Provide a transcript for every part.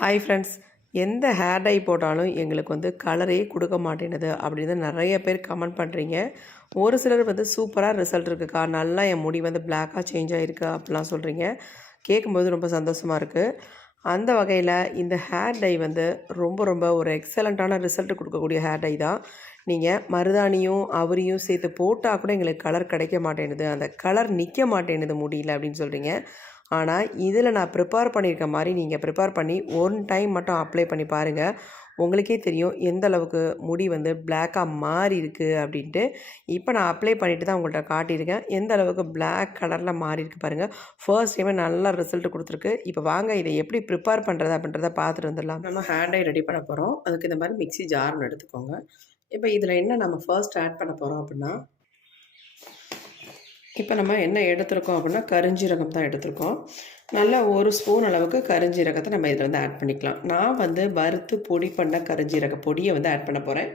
Hi friends, எந்த hair dye போட்டாலும் எங்களுக்கு வந்து கலரே கொடுக்க மாட்டேங்குது அப்படின்னு நிறைய பேர் கமெண்ட் பண்ணுறீங்க. ஒரு சிலர் வந்து சூப்பராக ரிசல்ட் இருக்குக்கா, நல்லா என் முடி வந்து பிளாக்காக சேஞ்ச் ஆகிருக்கு அப்படிலாம் சொல்கிறீங்க. கேட்கும்போது ரொம்ப சந்தோஷமாக இருக்குது. அந்த வகையில் இந்த ஹேர் டை வந்து ரொம்ப ரொம்ப ஒரு எக்ஸலண்ட்டான ரிசல்ட் கொடுக்கக்கூடிய ஹேர் டை தான். நீங்கள் மருதாணியும் அவரியும் சேர்த்து போட்டால் கூட எங்களுக்கு கலர் கிடைக்க மாட்டேங்குது, அந்த கலர் நிற்க மாட்டேங்குது முடியல அப்படின்னு சொல்கிறீங்க. ஆனால் இதில் நான் ப்ரிப்பேர் பண்ணியிருக்க மாதிரி நீங்கள் ப்ரிப்பேர் பண்ணி ஒன் டைம் மட்டும் அப்ளை பண்ணி பாருங்கள். உங்களுக்கே தெரியும் எந்த அளவுக்கு முடி வந்து பிளாக்காக மாறி இருக்குது அப்படின்ட்டு. இப்போ நான் அப்ளை பண்ணிவிட்டு தான் உங்கள்கிட்ட காட்டியிருக்கேன். எந்த அளவுக்கு பிளாக் கலரில் மாறி இருக்குது பாருங்கள். ஃபர்ஸ்ட் டைமே நல்ல ரிசல்ட் கொடுத்துருக்கு. இப்போ வாங்க இதை எப்படி ப்ரிப்பேர் பண்ணுறது அப்படின்றத பார்த்துட்டு வந்துடலாம். நம்ம ஹேர் டை ரெடி பண்ண போகிறோம். அதுக்கு இந்த மாதிரி மிக்ஸி ஜார்னு எடுத்துக்கோங்க. இப்போ இதில் என்ன நம்ம ஃபர்ஸ்ட் ஆட் பண்ண போகிறோம் அப்படின்னா, இப்போ நம்ம என்ன எடுத்துருக்கோம் அப்படின்னா கருஞ்சீரகம் தான் எடுத்துருக்கோம். நல்லா ஒரு ஸ்பூன் அளவுக்கு கருஞ்சீரகத்தை நம்ம இதில் வந்து ஆட் பண்ணிக்கலாம். நான் வந்து வறுத்து பொடி பண்ண கருஞ்சீரக பொடியை வந்து ஆட் பண்ண போகிறேன்.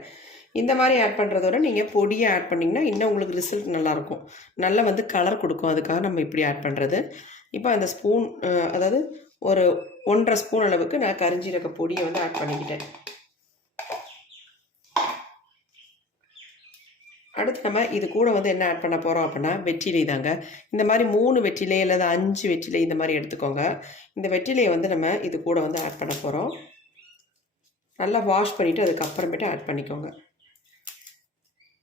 இந்த மாதிரி ஆட் பண்ணுறதோட நீங்கள் பொடியை ஆட் பண்ணிங்கன்னா இன்னும் உங்களுக்கு ரிசல்ட் நல்லாயிருக்கும், நல்லா வந்து கலர் கொடுக்கும். அதுக்காக நம்ம இப்படி ஆட் பண்ணுறது. இப்போ அந்த ஸ்பூன் அதாவது ஒரு 1.5 ஸ்பூன் அளவுக்கு நான் கருஞ்சீரக பொடியை வந்து ஆட் பண்ணிக்கிட்டேன். அடுத்து நம்ம இது கூட வந்து என்ன ஆட் பண்ண போகிறோம் அப்படின்னா வெற்றிலை தாங்க. இந்த மாதிரி 3 வெற்றிலை அல்லது 5 வெற்றிலை இந்த மாதிரி எடுத்துக்கோங்க. இந்த வெற்றிலையை வந்து நம்ம இது கூட வந்து ஆட் பண்ண போகிறோம். நல்லா வாஷ் பண்ணிவிட்டு அதுக்கப்புறமேட்டு ஆட் பண்ணிக்கோங்க.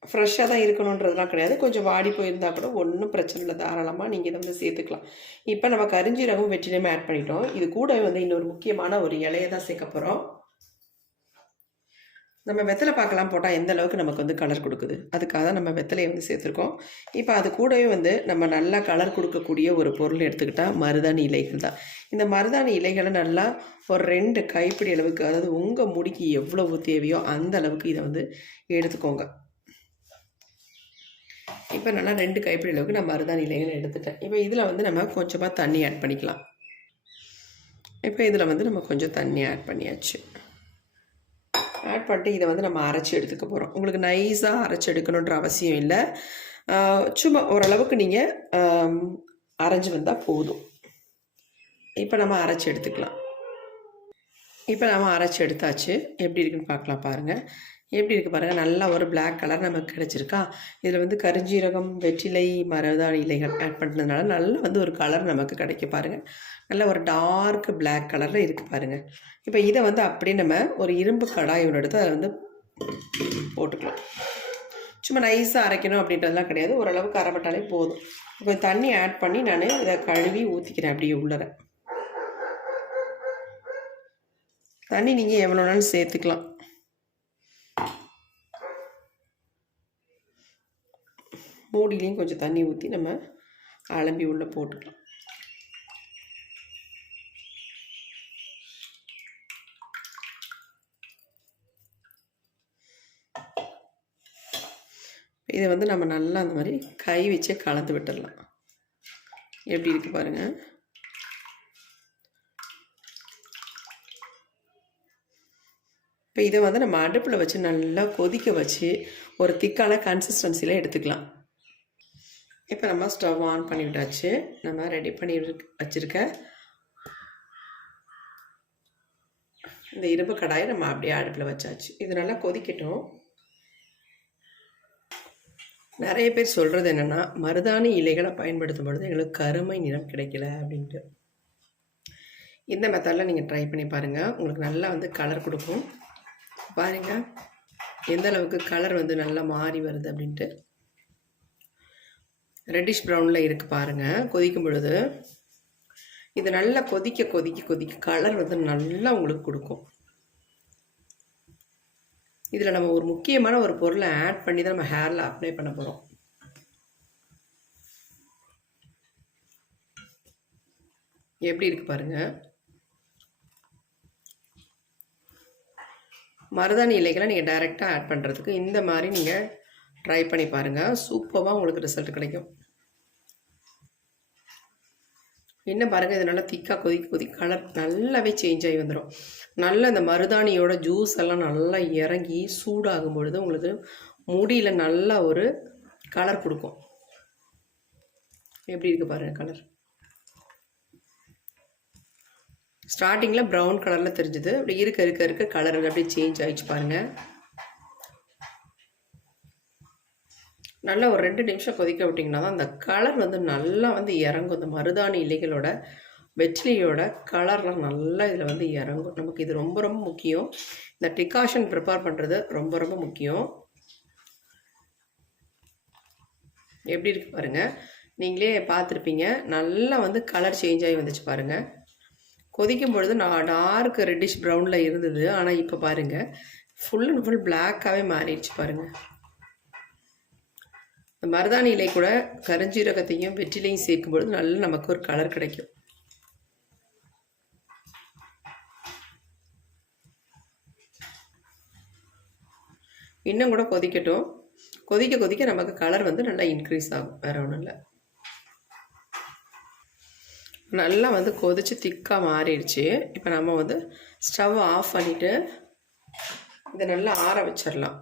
ஃப்ரெஷ்ஷாக தான் இருக்கணுன்றதுலாம் கிடையாது. கொஞ்சம் வாடி போயிருந்தால் கூட ஒன்றும் பிரச்சனை இல்லை, தாராளமாக நீங்கள் இதை வந்து சேர்த்துக்கலாம். இப்போ நம்ம கருஞ்சீரகம் வெற்றிலையுமே ஆட் பண்ணிட்டோம். இது கூட வந்து இன்னொரு முக்கியமான ஒரு இலையை தான் சேர்க்க போகிறோம். நம்ம வெத்தலை பார்க்கலாம் போட்டால் எந்த அளவுக்கு நமக்கு வந்து கலர் கொடுக்குது, அதுக்காக தான் நம்ம வெத்தலையை வந்து சேர்த்துருக்கோம். இப்போ அது கூடவே வந்து நம்ம நல்லா கலர் கொடுக்கக்கூடிய ஒரு பொருள் எடுத்துக்கிட்டால் மருதாணி இலைகள் தான். இந்த மருதாணி இலைகளை நல்லா ஒரு 2 கைப்பிடி அளவுக்கு, அதாவது உங்கள் முடிக்கு எவ்வளவு தேவையோ அந்த அளவுக்கு இதை வந்து எடுத்துக்கோங்க. இப்போ நல்லா 2 கைப்பிடி அளவுக்கு நான் மருதாணி இலைகளை எடுத்துட்டேன். இப்போ இதில் வந்து நம்ம கொஞ்சமாக தண்ணி ஆட் பண்ணிக்கலாம். இப்போ இதில் வந்து நம்ம கொஞ்சம் தண்ணி ஆட் பண்ணியாச்சு. ஆட் பண்ணிட்டு இதை வந்து நம்ம அரைச்சி எடுத்துக்க போகிறோம். உங்களுக்கு நைஸாக அரைச்சி எடுக்கணுன்ற அவசியம் இல்லை. சும்மா ஓரளவுக்கு நீங்கள் அரைஞ்சி வந்தால் போதும். இப்போ நம்ம அரைச்சி எடுத்துக்கலாம். இப்போ நம்ம அரைச்சி எடுத்தாச்சு. எப்படி இருக்குன்னு பார்க்கலாம் பாருங்கள். எப்படி இருக்குது பாருங்கள், நல்லா ஒரு பிளாக் கலர் நமக்கு கிடச்சிருக்கா. இதில் வந்து கருஞ்சீரகம், வெற்றிலை, மருதாணி இலைகள் ஆட் பண்ணுறதுனால நல்லா வந்து ஒரு கலர் நமக்கு கிடைக்கும் பாருங்கள். நல்ல ஒரு டார்க் பிளாக் கலரில் இருக்குது பாருங்கள். இப்போ இதை வந்து அப்படியே நம்ம ஒரு இரும்பு கடாய் ஒன்று எடுத்து அதை வந்து போட்டுக்கலாம். சும்மா நைஸாக அரைக்கணும் அப்படின்றதுலாம் கிடையாது, ஓரளவுக்கு அரைப்பட்டாலே போதும். கொஞ்சம் தண்ணி ஆட் பண்ணி நான் இதை கழுவி ஊற்றிக்கிறேன். அப்படியே உள்ளர தண்ணி நீங்கள் எவ்வளோ நாளும் சேர்த்துக்கலாம். மூடிலையும் கொஞ்சம் தண்ணி ஊற்றி நம்ம அலம்பி உள்ளே போட்டுக்கலாம். இதை வந்து நம்ம நல்லா அந்த மாதிரி கை வச்சே கலந்து விட்டுடலாம். எப்படி இருக்குது பாருங்கள். இப்போ இதை வந்து நம்ம அடுப்பில் வச்சு நல்லா கொதிக்க வச்சு ஒரு திக்கான கன்சிஸ்டன்சியில் எடுத்துக்கலாம். இப்போ நம்ம ஸ்டவ் ஆன் பண்ணி விட்டாச்சு. நம்ம ரெடி பண்ணி வச்சுருக்க இந்த இரும்பு கடாயை நம்ம அப்படியே அடுப்பில் வச்சாச்சு. இது நல்லா கொதிக்கட்டும். நிறைய பேர் சொல்கிறது என்னென்னா, மருதாணி இலைகளை பயன்படுத்தும் பொழுது எங்களுக்கு கருமை நிறம் கிடைக்கல அப்படின்ட்டு. இந்த மெத்தடில் நீங்கள் ட்ரை பண்ணி பாருங்கள், உங்களுக்கு நல்லா வந்து கலர் கொடுக்கும். பாருங்கள் எந்த அளவுக்கு கலர் வந்து நல்லா மாறி வருது அப்படின்ட்டு. ரெட்டிஷ் ப்ரௌனில் இருக்குது பாருங்கள். கொதிக்கும் பொழுது இது நல்லா கொதிக்க கொதிக்க கொதிக்க கலர் வந்து நல்லா உங்களுக்கு கொடுக்கும். இதில் நம்ம ஒரு முக்கியமான ஒரு பொருளை ஆட் பண்ணி தான் நம்ம ஹேரில் அப்ளை பண்ண போகிறோம். எப்படி இருக்குது பாருங்கள். மருதாணி இலைகளை நீங்கள் டைரெக்டாக ஆட் பண்ணுறதுக்கு இந்த மாதிரி நீங்கள் ட்ரை பண்ணி பாருங்கள். சூப்பராக உங்களுக்கு ரிசல்ட் கிடைக்கும். என்ன பாருங்கள், இது நல்லா திக்காக கொதிக்க கொதிக்க கலர் நல்லாவே சேஞ்ச் ஆகி வந்துடும். நல்லா இந்த மருதாணியோட ஜூஸ் எல்லாம் நல்லா இறங்கி சூடாகும் பொழுது உங்களுக்கு முடியில் நல்ல ஒரு கலர் கொடுக்கும். எப்படி இருக்குது பாருங்கள் கலர். ஸ்டார்டிங்கில் ப்ரௌன் கலரில் தெரிஞ்சுது, அப்படி இருக்க இருக்க இருக்க கலர் அப்படியே சேஞ்ச் ஆகிடுச்சு பாருங்கள். நல்லா ஒரு 2 நிமிஷம் கொதிக்க விட்டிங்கன்னா தான் அந்த கலர் வந்து நல்லா வந்து இறங்கும். இந்த மருதாணி இலைகளோட வெற்றிலையோட கலர்லாம் நல்லா இதில் வந்து இறங்கும். நமக்கு இது ரொம்ப ரொம்ப முக்கியம். இந்த டிகாஷன் ப்ரிப்பேர் பண்ணுறது ரொம்ப ரொம்ப முக்கியம். எப்படி இருக்கு பாருங்கள், நீங்களே பார்த்துருப்பீங்க. நல்லா வந்து கலர் சேஞ்ச் ஆகி வந்துச்சு பாருங்கள். கொதிக்கும் பொழுது டார்க் ரெட்டிஷ் ப்ரௌனில் இருந்தது, ஆனால் இப்போ பாருங்கள் ஃபுல் அண்ட் ஃபுல் பிளாக்காகவே மாறிடுச்சு பாருங்கள். இந்த மருதாணி இலை கூட கருஞ்சீரகத்தையும் வெற்றிலையும் சேர்க்கும் பொழுது நல்லா நமக்கு ஒரு கலர் கிடைக்கும். இன்னும் கூட கொதிக்கட்டும். கொதிக்க கொதிக்க நமக்கு கலர் வந்து நல்லா இன்க்ரீஸ் ஆகும், வேற ஒன்றும் இல்லை. நல்லா வந்து கொதிச்சு திக்காக மாறிடுச்சு. இப்போ நம்ம வந்து ஸ்டவ் ஆஃப் பண்ணிவிட்டு இதை நல்லா ஆற வச்சிடலாம்.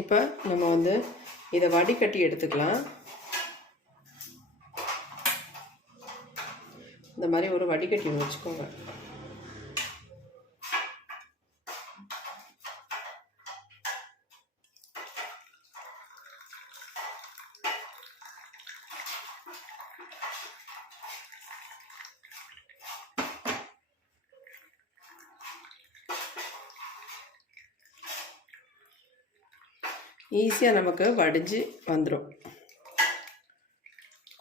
இப்போ நம்ம வந்து இதை வடிகட்டி எடுத்துக்கலாம். இந்த மாதிரி ஒரு வடிகட்டி வச்சுக்கோங்க. ஈஸியாக நமக்கு வடிஞ்சு வந்துடும்.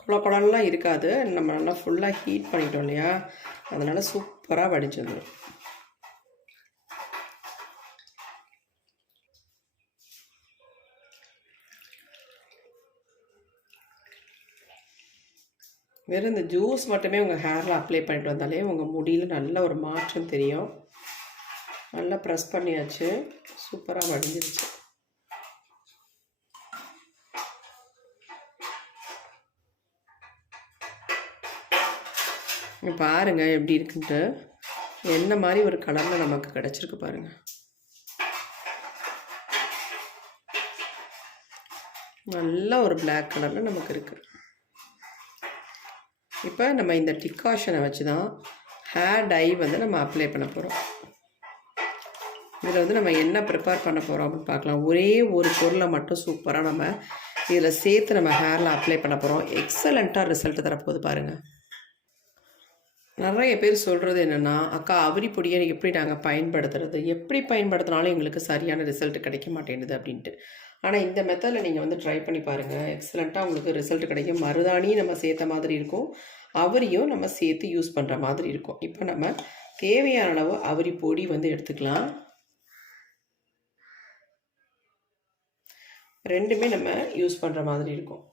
குளக்குளம்லாம் இருக்காது. நம்ம நல்லா ஃபுல்லாக ஹீட் பண்ணிட்டோம் இல்லையா, அதனால் சூப்பராக வடிஞ்சு வந்துடும். வெறும் இந்த ஜூஸ் மட்டுமே உங்கள் ஹேரில் அப்ளை பண்ணிட்டு வந்தாலே உங்கள் முடியில் நல்ல ஒரு மாற்றம் தெரியும். நல்லா ப்ரெஸ் பண்ணியாச்சு, சூப்பராக வடிஞ்சிருச்சு. பாருங்கள் எப்படி இருக்குன்ட்டு, என்ன மாதிரி ஒரு கலரில் நமக்கு கிடச்சிருக்கு பாருங்கள். நல்ல ஒரு பிளாக் கலரில் நமக்கு இருக்குது. இப்போ நம்ம இந்த டிகாஷனை வச்சு தான் ஹேர் டை வந்து நம்ம அப்ளை பண்ண போகிறோம். இதில் வந்து நம்ம என்ன ப்ரிப்பேர் பண்ண போகிறோம் அப்படின்னு பார்க்கலாம். ஒரே ஒரு பொருளை மட்டும் சூப்பராக நம்ம இதில் சேர்த்து நம்ம ஹேரில் அப்ளை பண்ண போகிறோம். எக்ஸலண்ட்டாக ரிசல்ட் தரப்போகுது பாருங்கள். நிறைய பேர் சொல்கிறது என்னென்னா, அக்கா அவரி பொடியை எப்படி நாங்கள் பயன்படுத்துறது, எப்படி பயன்படுத்தினாலும் எங்களுக்கு சரியான ரிசல்ட் கிடைக்க மாட்டேங்குது அப்படின்ட்டு. ஆனால் இந்த மெத்தடில் நீங்கள் வந்து ட்ரை பண்ணி பாருங்கள், எக்ஸலண்ட்டாக உங்களுக்கு ரிசல்ட் கிடைக்கும். மருதாணியும் நம்ம சேர்த்த மாதிரி இருக்கும், அவரியும் நம்ம சேர்த்து யூஸ் பண்ணுற மாதிரி இருக்கும். இப்போ நம்ம தேவையான அளவு அவரி பொடி வந்து எடுத்துக்கலாம். ரெண்டுமே நம்ம யூஸ் பண்ணுற மாதிரி இருக்கும்.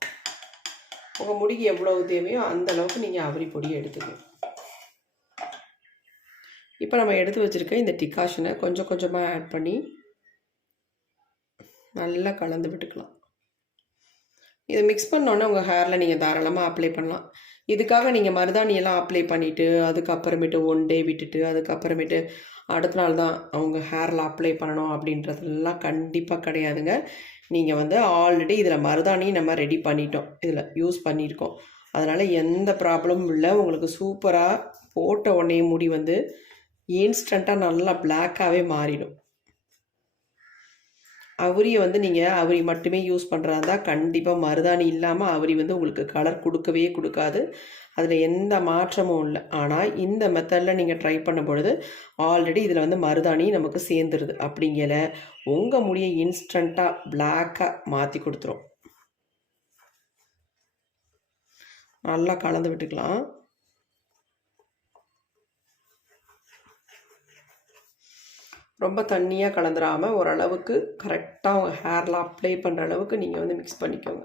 உங்கள் முடிக்கு எவ்வளவு தேவையோ அந்த அளவுக்கு நீங்கள் அவரி பொடியை எடுத்துக்கணும். இப்போ நம்ம எடுத்து வச்சுருக்க இந்த டிகாஷனை கொஞ்சம் கொஞ்சமாக ஆட் பண்ணி நல்லா கலந்து விட்டுக்கலாம். இதை மிக்ஸ் பண்ணோன்னே உங்கள் ஹேரில் நீங்கள் தாராளமாக அப்ளை பண்ணலாம். இதுக்காக நீங்கள் மருதாணியெல்லாம் அப்ளை பண்ணிவிட்டு அதுக்கப்புறமேட்டு 1 டே விட்டுட்டு அதுக்கப்புறமேட்டு அடுத்த நாள் தான் அவங்க ஹேரில் அப்ளை பண்ணணும் அப்படின்றதெல்லாம் கண்டிப்பாக கிடையாதுங்க. நீங்கள் வந்து ஆல்ரெடி இதில் மருதாணி நம்ம ரெடி பண்ணிட்டோம், இதில் யூஸ் பண்ணியிருக்கோம். அதனால் எந்த ப்ராப்ளமும் இல்லை. உங்களுக்கு சூப்பராக போட்ட உடனே முடி வந்து இன்ஸ்டண்ட்டாக நல்லா பிளாக்காகவே மாறிடும். அவரியை வந்து நீங்கள் அவரி மட்டுமே யூஸ் பண்ணுறதா இருந்தால் கண்டிப்பாக மருதாணி இல்லாமல் அவரி வந்து உங்களுக்கு கலர் கொடுக்கவே கொடுக்காது. அதில் எந்த மாற்றமும் இல்லை. ஆனால் இந்த மெத்தடில் நீங்கள் ட்ரை பண்ணும் பொழுது ஆல்ரெடி இதில் வந்து மருதாணி நமக்கு சேர்ந்துருது. அப்படிங்கல உங்கள் முடியை இன்ஸ்டண்ட்டாக பிளாக்காக மாற்றி கொடுத்துரும். நல்லா கலந்து விட்டுக்கலாம். ரொம்ப தண்ணியாக கலந்துடாமல் ஓரளவுக்கு கரெக்டாக உங்கள் ஹேரில் அப்ளை பண்ணுற அளவுக்கு நீங்கள் வந்து மிக்ஸ் பண்ணிக்கோங்க.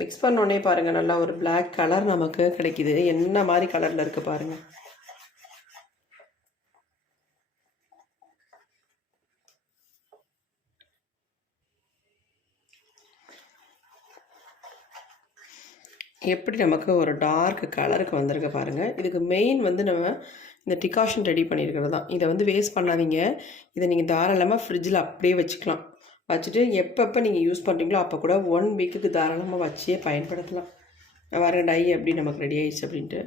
மிக்ஸ் பண்ணோடனே பாருங்கள் நல்லா ஒரு பிளாக் கலர் நமக்கு கிடைக்கிது. என்ன மாதிரி கலரில் இருக்குது பாருங்கள். எப்படி நமக்கு ஒரு டார்க் கலருக்கு வந்திருக்கு பாருங்கள். இதுக்கு மெயின் வந்து நம்ம இந்த டிகாஷன் ரெடி பண்ணியிருக்கிறது தான். இதை வந்து வேஸ்ட் பண்ணாதீங்க. இதை நீங்கள் தாராளமாக ஃப்ரிட்ஜில் அப்படியே வச்சுக்கலாம். வச்சுட்டு எப்பப்போ நீங்கள் யூஸ் பண்ணுறீங்களோ அப்போ கூட 1 வீக்குக்கு தாராளமாக வச்சே பயன்படுத்தலாம். பாருங்க டை எப்படி நமக்கு ரெடி ஆயிடுச்சு அப்படின்ட்டு.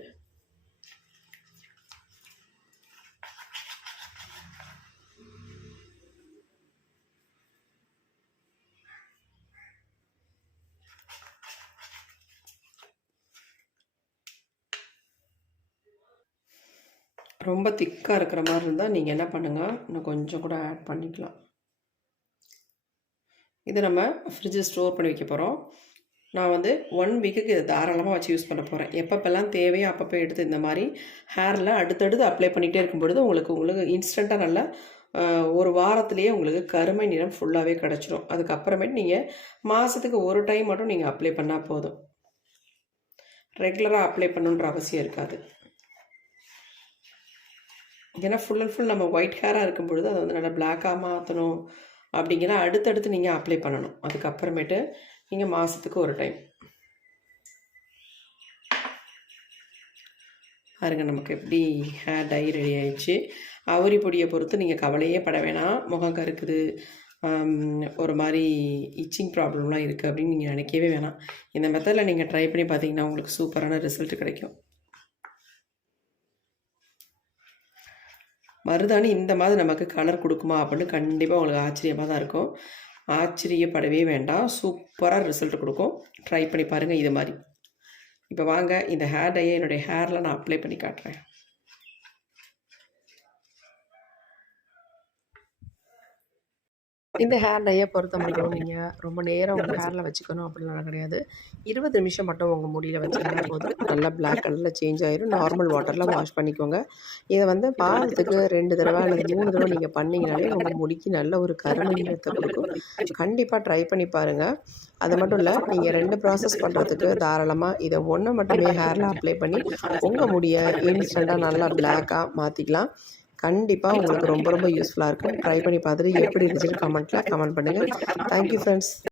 ரொம்ப திக்காக இருக்கிற மாதிரி இருந்தால் நீங்கள் என்ன பண்ணுங்கள், இன்னும் கொஞ்சம் கூட ஆட் பண்ணிக்கலாம். இதை நம்ம ஃப்ரிட்ஜில் ஸ்டோர் பண்ணி வைக்க போகிறோம். நான் வந்து 1 வீக்குக்கு இதை தாராளமாக வச்சு யூஸ் பண்ண போகிறேன். எப்பப்பெல்லாம் தேவையோ அப்பப்போ எடுத்து இந்த மாதிரி ஹேரில் அடுத்தடுத்து அப்ளை பண்ணிகிட்டே இருக்கும் பொழுது உங்களுக்கு இன்ஸ்டண்ட்டாக நல்லா ஒரு வாரத்துலேயே உங்களுக்கு கருமை நிறம் ஃபுல்லாகவே கிடச்சிரும். அதுக்கப்புறமேட்டு நீங்கள் மாதத்துக்கு ஒரு டைம் மட்டும் நீங்கள் அப்ளை பண்ணால் போதும். ரெகுலராக அப்ளை பண்ணணுன்ற அவசியம் இருக்காது. ஏன்னா ஃபுல் அண்ட் ஃபுல் நம்ம ஒயிட் ஹேராக இருக்கும் பொழுது அதை வந்து நல்லா பிளாக்காக மாற்றணும் அப்படிங்கிற அடுத்தடுத்து நீங்கள் அப்ளை பண்ணணும். அதுக்கப்புறமேட்டு நீங்கள் மாதத்துக்கு ஒரு டைம் பாருங்க நமக்கு எப்படி ஹேர் டை ரெடி ஆயிடுச்சு. அவுரி பொடியை பொறுத்து நீங்கள் கவலையே பட வேணாம். முகம் கருக்குது, ஒரு மாதிரி இச்சிங் ப்ராப்ளம்லாம் இருக்குது அப்படின்னு நீங்கள் நினைக்கவே வேணாம். இந்த மெத்தடில் நீங்கள் ட்ரை பண்ணி பார்த்தீங்கன்னா உங்களுக்கு சூப்பரான ரிசல்ட் கிடைக்கும். மருதாணி இந்த மாதிரி நமக்கு கலர் கொடுக்குமா அப்படின்னு கண்டிப்பாக உங்களுக்கு ஆச்சரியமாக தான் இருக்கும். ஆச்சரியப்படவே வேண்டாம், சூப்பராக ரிசல்ட் கொடுக்கும். ட்ரை பண்ணி பாருங்கள் இது மாதிரி. இப்போ வாங்க இந்த ஹேர் டையை என்னுடைய ஹேரில் நான் அப்ளை பண்ணி காட்டுறேன். இந்த ஹேர் டையை பொறுத்த மட்டும் நீங்கள் ரொம்ப நேரம் உங்கள் ஹேரில் வச்சுக்கணும் அப்படிலாம் கிடையாது. 20 நிமிஷம் மட்டும் உங்கள் முடியில் வச்சுக்கிட்டா போதும். நல்லா பிளாக் கலரில் சேஞ்ச் ஆயிரும். நார்மல் வாட்டரில் வாஷ் பண்ணிக்கோங்க. இதை வந்து வாரத்துக்கு 2 தடவை அல்லது 3 தடவை நீங்கள் பண்ணிங்கனாலே உங்கள் முடிக்கு நல்ல ஒரு கருமை நிறத்தை கொடுக்கும். கண்டிப்பாக ட்ரை பண்ணி பாருங்கள். அது மட்டும் இல்லை, நீங்கள் 2 ப்ராசஸ் பண்ணுறதுக்கு தாராளமாக இதை ஒன்று மட்டுமே ஹேரில் அப்ளை பண்ணி உங்கள் முடியை இன்ஸ்டண்ட்டாக நல்லா பிளாக்காக மாற்றிக்கலாம். கண்டிப்பாக உங்களுக்கு ரொம்ப ரொம்ப யூஸ்ஃபுல்லாக இருக்கும். ட்ரை பண்ணி பார்த்துட்டு எப்படி இருந்துச்சுன்னு கமெண்ட் பண்ணுங்கள். Thank you friends.